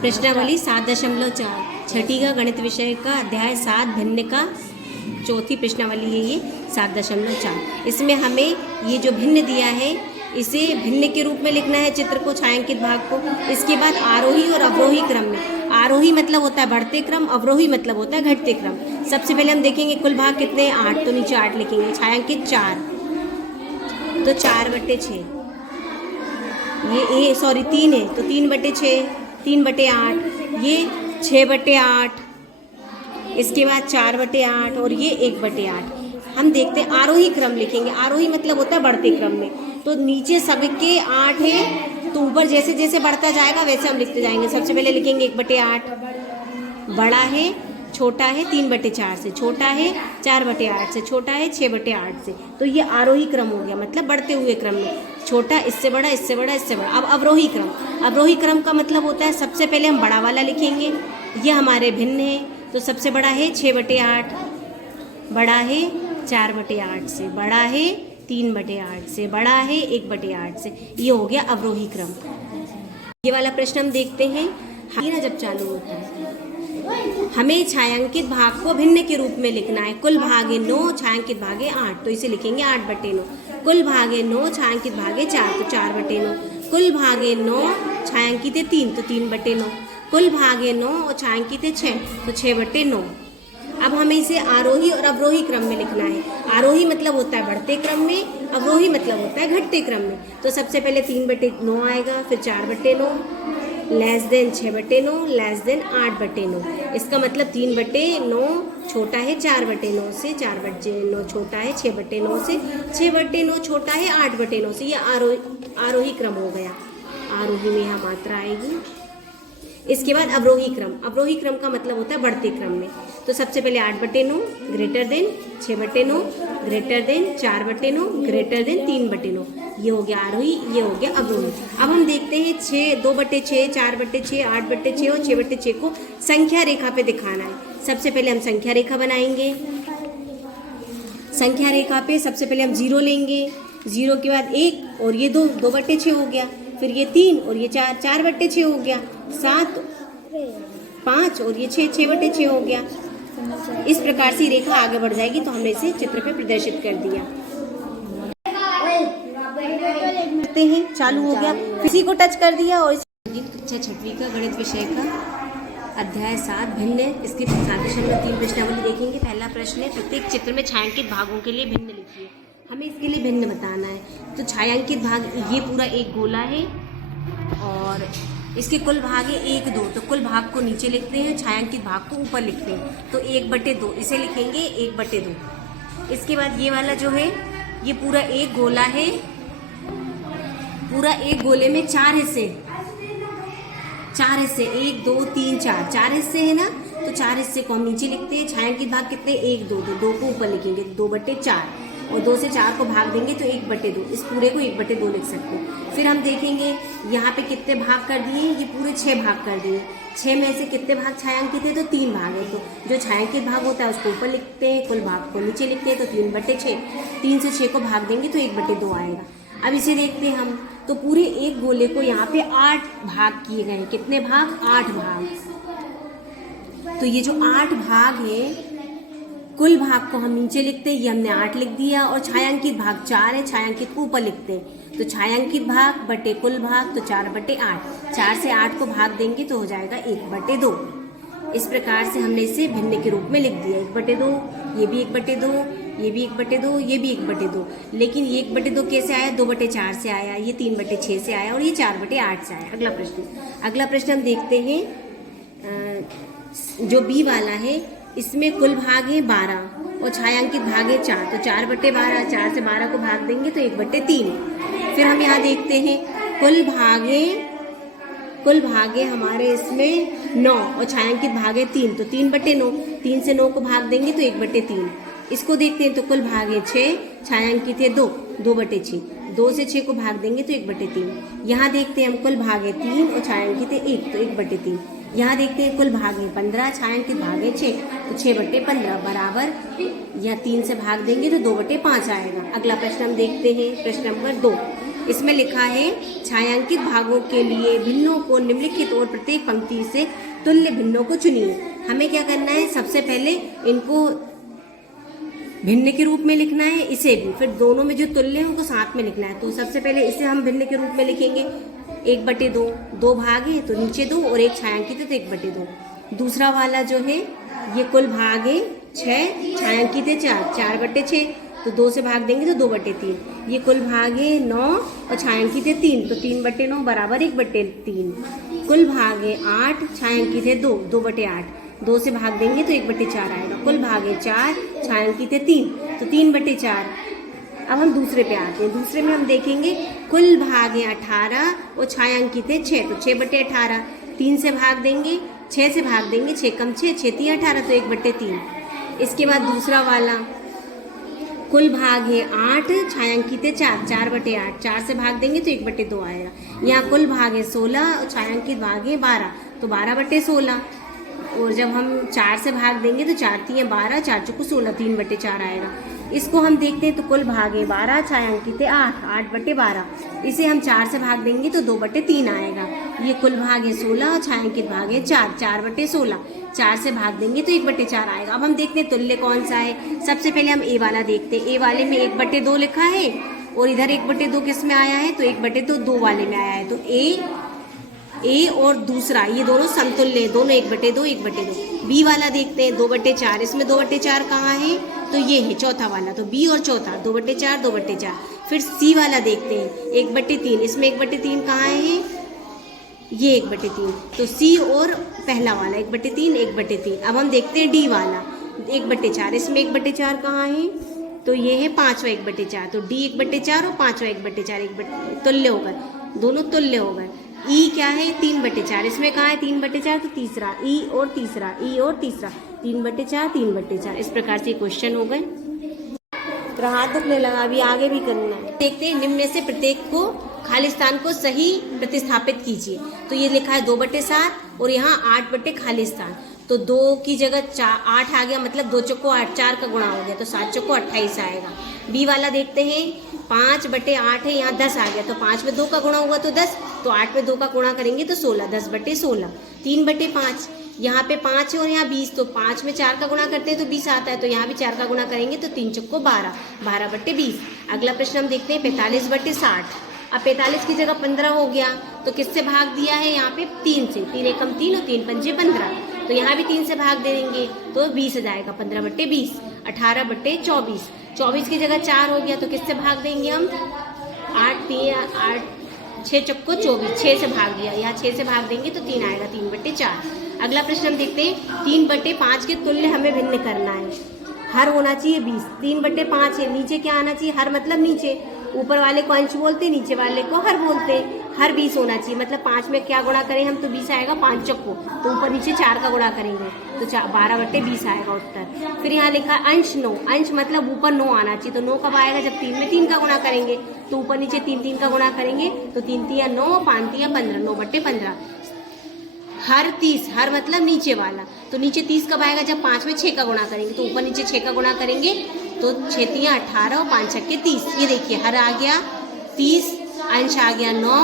प्रश्नावली 7.4 छठी का गणित विषय का अध्याय 7 भिन्न का चौथी प्रश्नावली है ये 7.4। इसमें हमें ये जो भिन्न दिया है इसे भिन्न के रूप में लिखना है चित्र को, छायांकित भाग को। इसके बाद आरोही और अवरोही क्रम में, आरोही मतलब होता है बढ़ते क्रम, अवरोही मतलब होता है घटते क्रम। सबसे पहले हम देखेंगे कुल भाग कितने हैं 8, तो नीचे 8 लिखेंगे। छायांकित 4 तो 4/6, ये 3 है तो 3/6, 3/8, ये 6/8, इसके बाद 4/8 और ये 1/8। हम देखते हैं आरोही क्रम लिखेंगे। आरोही मतलब होता है बढ़ते क्रम में, तो नीचे सबके 8 है तो ऊपर जैसे जैसे बढ़ता जाएगा वैसे हम लिखते जाएंगे। सबसे पहले लिखेंगे 1/8, बड़ा है छोटा है 3/4 से, छोटा है 4/8 से, छोटा है 6/8 से। तो ये आरोही क्रम हो गया, मतलब बढ़ते हुए क्रम में, छोटा इससे बड़ा इससे बड़ा इससे बड़ा। अब अवरोही क्रम, अवरोही क्रम का मतलब होता है सबसे पहले हम बड़ा वाला लिखेंगे, ये हमारे भिन्न है तो सबसे बड़ा है 6/8, बड़ा है 4/8 से, बड़ा है 3/8 से, बड़ा है 1/8 से। ये हो गया अवरोही क्रम। ये वाला प्रश्न हम देखते हैं। ना जब चालू होता है हमें छायांकित भाग को भिन्न के रूप में लिखना है। कुल भागे 9, छायांकित भागे 8, तो इसे लिखेंगे 8/9। कुल भागे 9, छायांकित भागे 4, तो 4/9। कुल भागे 9, छायांकित 3, तो 3/9। कुल भागे 9 और छायांकित 6, तो 6/9। अब हमें इसे आरोही और अवरोही क्रम में लिखना है। आरोही मतलब होता है बढ़ते क्रम में, अवरोही मतलब होता है घटते क्रम में। तो सबसे पहले 3/9 आएगा, फिर 4/9, लेस देन 6/9, लेस देन 8/9। इसका मतलब 3/9 छोटा है 4/9 से, 4/9 छोटा है 6/9 से, 6/9 छोटा है 8/9 से। ये आरोही क्रम हो गया। आरोही में यहाँ मात्रा आएगी। इसके बाद अवरोही क्रम, अवरोही क्रम का मतलब होता है बढ़ते क्रम में। तो सबसे पहले 8/9 greater than 6/9 greater than 4/9 greater than 3/9। ये हो गया आरोही, ये हो गया अवरोही। अब हम देखते हैं 2/6, 4/6, 8/6 और 6/6 को संख्या रेखा पे दिखाना है। सबसे पहले हम संख्या रेखा बनाएंगे। संख्या रेखा पे सबसे पहले हम 0 लेंगे, 0 के बाद 1 और ये 2/6 हो गया, फिर ये 3 और ये 4/6 हो गया, 7 5 और ये 6/6 हो गया। इस प्रकार से रेखा आगे बढ़ जाएगी। तो हमने इसे चित्र पे प्रदर्शित कर दिया। करते हैं, चालू हो गया, किसी को टच कर दिया। और कक्षा 6वीं का गणित विषय का अध्याय 7 भिन्न, इसकी 7.3 प्रश्नावली देखेंगे। पहला प्रश्न है प्रत्येक चित्र में छायांकित भागों के लिए भिन्न लिखिए। हमें इसके लिए भिन्न बताना है। तो छायांकित भाग ये पूरा एक गोला है और इसके कुल भाग है 1, 2। तो कुल भाग को नीचे लिखते हैं, छायांकित भाग को ऊपर लिखते हैं। तो 1/2 इसे लिखेंगे 1/2। इसके बाद ये वाला जो है ये पूरा एक गोला है, पूरा एक गोले में 4 हिस्से, 1 2 3 4 हिस्से है ना। तो 4 हिस्से को हम नीचे लिखते हैं। छायांकित भाग कितने 1 2 2 को ऊपर लिखेंगे 2/4 और 2 से 4 को भाग देंगे तो 1/2। इस पूरे को 1/2 लिख सकते हैं। फिर हम देखेंगे यहाँ पे कितने भाग कर दिए, ये पूरे 6 भाग कर दिए। 6 में से कितने भाग छायांकित है, तो 3 भाग है। तो जो छायांकित भाग होता है उसको ऊपर लिखते हैं, कुल भाग को नीचे लिखते हैं। तो 3/6, 3 से 6 को भाग देंगे तो 1/2 आएगा। अब इसे देखते हैं हम, तो पूरे एक गोले को यहाँ पे 8 भाग किए गए हैं। कितने भाग, 8 भाग। तो ये जो 8 भाग है, कुल भाग को हम नीचे लिखते हैं, ये हमने 8 लिख दिया। और छायांकित भाग 4 है, छायांकित को ऊपर लिखते हैं। तो छायांकित भाग बटे कुल भाग, तो 4/8, 4 से 8 को भाग देंगे तो हो जाएगा 1/2। इस प्रकार से हमने इसे भिन्न के रूप में लिख दिया। 1/2, ये भी 1/2, ये भी 1/2, ये भी 1/2। लेकिन ये 1/2 कैसे आया, 2/4 से आया, ये 3/6 से आया और ये 4/8 से आया। अगला प्रश्न हम देखते हैं। जो बी वाला है इसमें कुल भाग है 12 और छायांकित भाग है 4। तो 4/12, 4 से 12 को भाग देंगे तो 1/3। फिर हम यहाँ देखते हैं कुल भागे हमारे इसमें 9 और छायांकित भागे 3। तो 3/9, 3 से 9 को भाग देंगे तो 1/3। इसको देखते हैं तो कुल भागे 6, छायांकित है 2, 2/6, 2 से 6 को भाग देंगे तो 1/3। यहाँ देखते हैं हम कुल भागे 3 और छायांकित है 1, तो 1/3। यहाँ देखते हैं कुल भाग है 15, छायांकित भाग है 6, तो 6/15 बराबर, या 3 से भाग देंगे तो 2/5 आएगा। अगला प्रश्न हम देखते हैं, प्रश्न नंबर 2। इसमें लिखा है छायांकित भागों के लिए भिन्नों को निम्नलिखित और प्रत्येक पंक्ति से तुल्य भिन्नों को चुनिए। हमें क्या करना है, सबसे पहले इनको भिन्न के रूप में लिखना है, इसे भी, फिर दोनों में जो तुल्य है उनको साथ में लिखना है। तो सबसे पहले इसे हम भिन्न के रूप में लिखेंगे 1/2, 2 भाग है तो नीचे 2 और 1 छायांकित है तो 1/2। दूसरा वाला जो है ये कुल भाग है 6, छायांकित है 4, 4/6 तो 2 से भाग देंगे तो 2/3। ये कुल भाग है 9 और छायांकित है 3 तो 3/9 बराबर 1/3। कुल भाग है 8, छायांकित है 2, 2/8, 2 से भाग देंगे तो 1/4 आएगा। कुल भाग है 4, छायांकित है 3 तो 3/4। अब हम दूसरे पे आते हैं। दूसरे में हम देखेंगे कुल भाग है 18 और छायांकित है 6 तो 6/18, 3 से भाग देंगे, 6 से भाग देंगे, 6 कम 6, 6 3 18 तो 1/3। इसके बाद दूसरा वाला कुल भाग है 8, छायांकित है 4, 4/8, 4 से भाग देंगे तो 1/2 आएगा। यहाँ कुल भाग है 16 और छायांकित भाग है 12 तो 12/16 और जब हम 4 से भाग देंगे तो 4 3 12, 4 चौको 16, 3/4 आएगा। इसको हम देखते हैं तो कुल भाग है 12, छायांकित है 8, 8/12, इसे हम 4 से भाग देंगे तो 2/3 आएगा। ये कुल भाग है 16 और छायांकित भाग है 4, 4/16, 4 से भाग देंगे तो 1/4 आएगा। अब हम देखते हैं तुल्य कौन सा है। सबसे पहले हम ए वाला देखते हैं। ए वाले में 1/2 लिखा है और इधर 1/2 किस में आया है तो 1/2 2 वाले में आया है। तो ए और दूसरा ये दोनों समतुल्य, दोनों 1/2 1/2। बी वाला देखते हैं 2/4, इसमें 2/4 कहाँ है तो ये है चौथा वाला, तो बी और चौथा 2/4 2/4। फिर सी वाला देखते हैं 1/3, इसमें 1/3 कहाँ है ये 1/3, तो सी और पहला वाला 1/3 1/3। अब हम देखते हैं डी वाला 1/4, इसमें 1/4 कहाँ है तो ये है 5वां 1/4, तो डी 1/4 और 5वां 1/4 तुल्य हो गए, दोनों तुल्य हो गए। ई क्या है 3/4, इसमें कहाँ है 3/4 तो तीसरा ई और तीसरा 3/4 3/4। इस प्रकार से क्वेश्चन हो गए। तो हाथ दुखने लगा, अभी आगे भी करना है। देखते हैं निम्न में से प्रत्येक को खाली स्थान को सही प्रतिस्थापित कीजिए। तो ये लिखा है 2/7 और यहाँ 8 खाली स्थान, तो 2 की जगह 8 आ गया, मतलब 2 चौको 8, 4 का गुणा हो गया तो 7 चौको 28 आएगा। बी वाला देखते हैं 5/8 है, यहाँ 10 आ गया तो 5 में 2 का गुणा हुआ तो 10, तो 8 में 2 का गुणा करेंगे तो 16, 10/16। 3/5 यहाँ पे 5 है और यहाँ 20, तो 5 में 4 का गुणा करते हैं तो 20 आता है, तो यहाँ भी 4 का गुणा करेंगे तो 3 चौको 12, 12/20। अगला प्रश्न हम देखते हैं 45/60। अब 45 की जगह 15 हो गया तो किससे भाग दिया है यहाँ पे 3 से, 3 एकम 3 और 3 पंजे 15, तो यहाँ भी 3 से भाग दे देंगे तो 20 आ जाएगा, 15/20। 18/24, 24 की जगह 4 हो गया तो किससे भाग देंगे हम 6 चौको 24, 6 से भाग दिया, यहाँ 6 से भाग देंगे तो 3 आएगा, 3/4। अगला प्रश्न हम देखते हैं 3/5 के तुल्य हमें भिन्न करना है। हर होना चाहिए 20, 3/5 है, नीचे क्या आना चाहिए हर मतलब नीचे, ऊपर वाले को अंश बोलते हैं, नीचे वाले को हर बोलते हैं। हर 20 होना चाहिए, मतलब 5 में क्या गुणा करें हम तो 20 आएगा 5 चौको, तो ऊपर नीचे 4 का गुणा करेंगे तो 12/20 आएगा उत्तर। फिर यहाँ लिखा अंश 9, अंश मतलब ऊपर 9 आना चाहिए, तो 9 कब आएगा जब 3 में 3 का गुणा करेंगे, तो ऊपर नीचे 3 3 का गुणा करेंगे तो 3 3 9, 5 3 15, 9/15। हर 30, हर मतलब नीचे वाला, तो नीचे 30 कब आएगा जब 5 में 6 का गुणा करेंगे, तो ऊपर नीचे 6 का गुणा करेंगे तो 6 3 18 और 5 6 30। ये देखिए हर आ गया 30, अंश आ गया 9,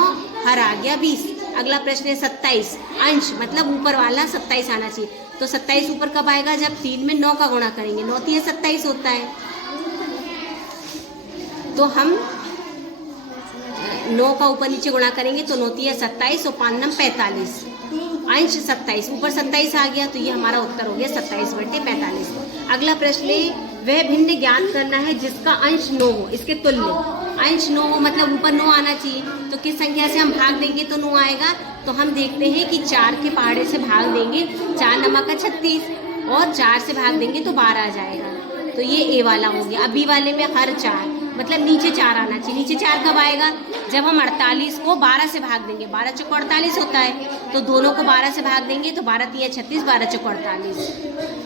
हर आ गया 20। अगला प्रश्न है 27, अंश मतलब ऊपर वाला 27 आना चाहिए, तो 27 ऊपर कब आएगा जब 3 में 9 का गुणा करेंगे, 9 3 27 होता है, तो हम 9 का ऊपर नीचे गुणा करेंगे तो 9 3 27 और 5 9 45, अंश 27, ऊपर 27 आ गया तो ये हमारा उत्तर हो गया 27/45। अगला प्रश्न है वह भिन्न ज्ञात करना है जिसका अंश 9 हो, इसके तुल्य। अंश 9 हो मतलब ऊपर 9 आना चाहिए, तो किस संख्या से हम भाग देंगे तो 9 आएगा, तो हम देखते हैं कि 4 के पहाड़े से भाग देंगे, 4 नमक का 36 और 4 से भाग देंगे तो 12 आ जाएगा, तो ये ए वाला हो गया। अब बी वाले में हर 4 मतलब नीचे 4 आना चाहिए, नीचे 4 कब आएगा जब हम 48 को 12 से भाग देंगे, 12 चौको 48 होता है, तो दोनों को 12 से भाग देंगे तो 12 3 36, 12 चौको 48।